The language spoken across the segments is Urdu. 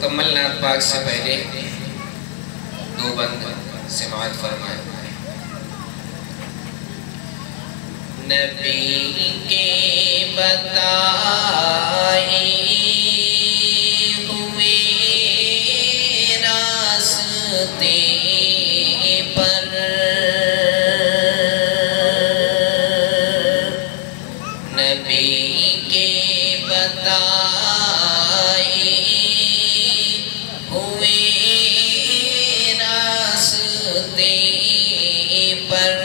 مکمل نعت پاک سے پہلے دو بند سماعت فرمائیں۔ نبی کے بتائے ہوئے راستے پر نبی کے بتائے ہوئے راستے پر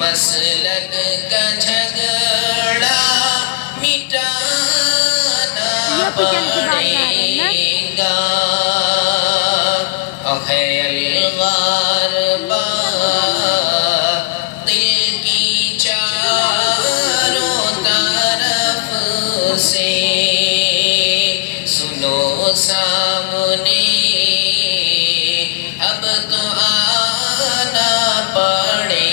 مسلک کا جھگڑا مٹانا پڑے گا اخے الغار باطل کی چاروں طرف سے سنو سامنے اب تو آنا پڑے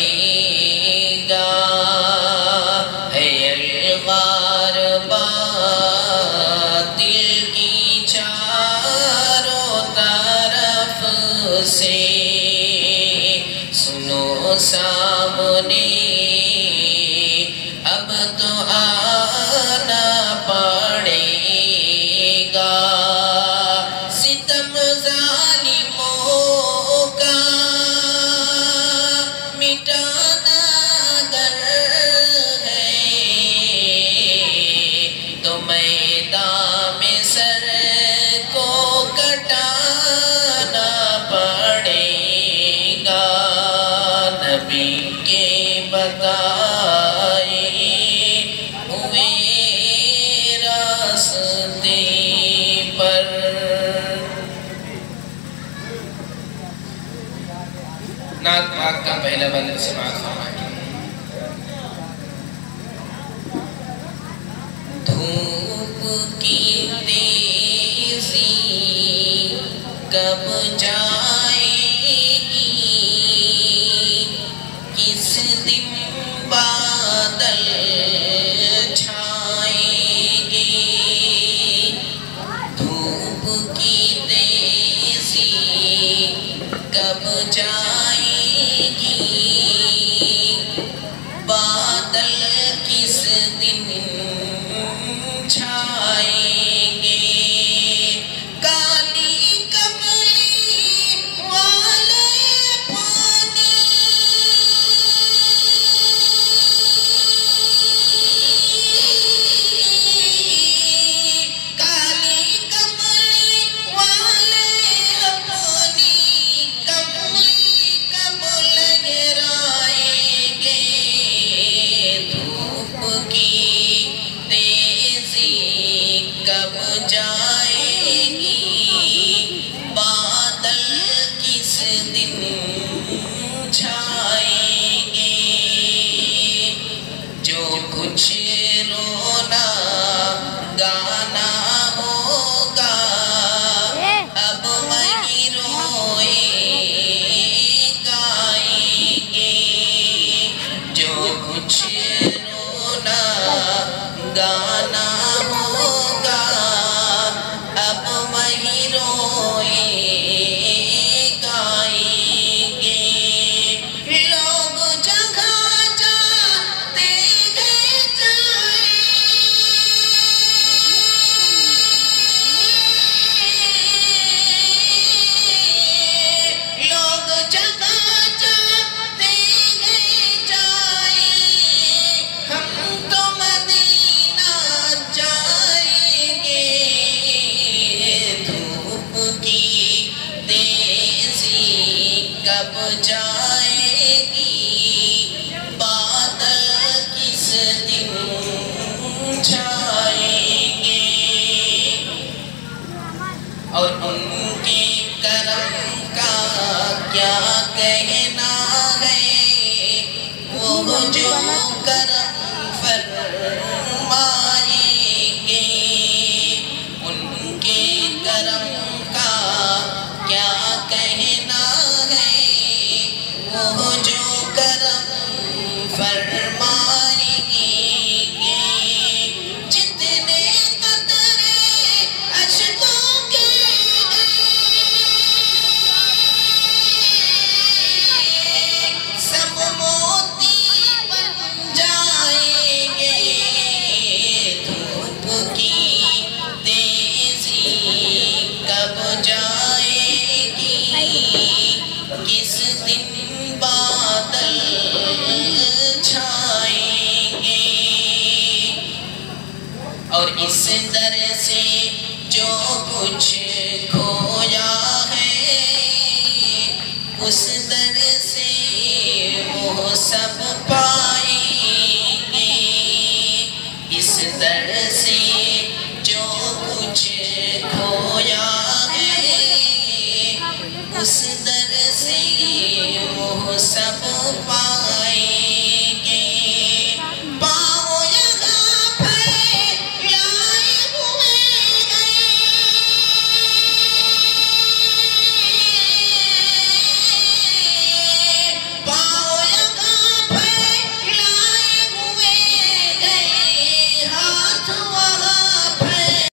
سامنے اب تو آنا پڑے گا ستم ظالموں کا مٹانا گر ہے تو میدان میں سر کو کٹانا پڑے گا نبی کے بتائے ہوئے راستے پر نعت پاک کا پہلا بند سماعت فرمائیں۔ دھوپ کی تیزی کب جائے گی کس دن بادل چھائیں گے دھوپ کی تیزی کب جائے گی بادل کس دن چھائیں گے کالی کملی والے پانی کالی کملی والے پانی کملی کب لہرائیں گے دھوپ کی تیزی کب جائے گی بادل کس دن چھائیں گے جو کچھ رونا گانا ہوگا اب وہی روئے گائیں گے جو کچھ رونا گانا ہوگا اب وہی روئے گائیں کب جائے گی بادل کس دن چھائیں گے اور ان کے کرم کا کیا کہنا ہے وہ جو کرم فرمائیں گے ان کے کرم کا کیا کہنا ہے وہ جو کرم فرمائیں گے جتنے قطرے اشکوں کے سب موتی بن جائیں گے دھوپ کی تیزی کب جائے گی کس دن بادل چھائیں گے اور اس در سے جو کچھ کھویا ہے اس در سے وہ سب پائیں گے اس در سے جو کچھ کھویا ہے اس در سے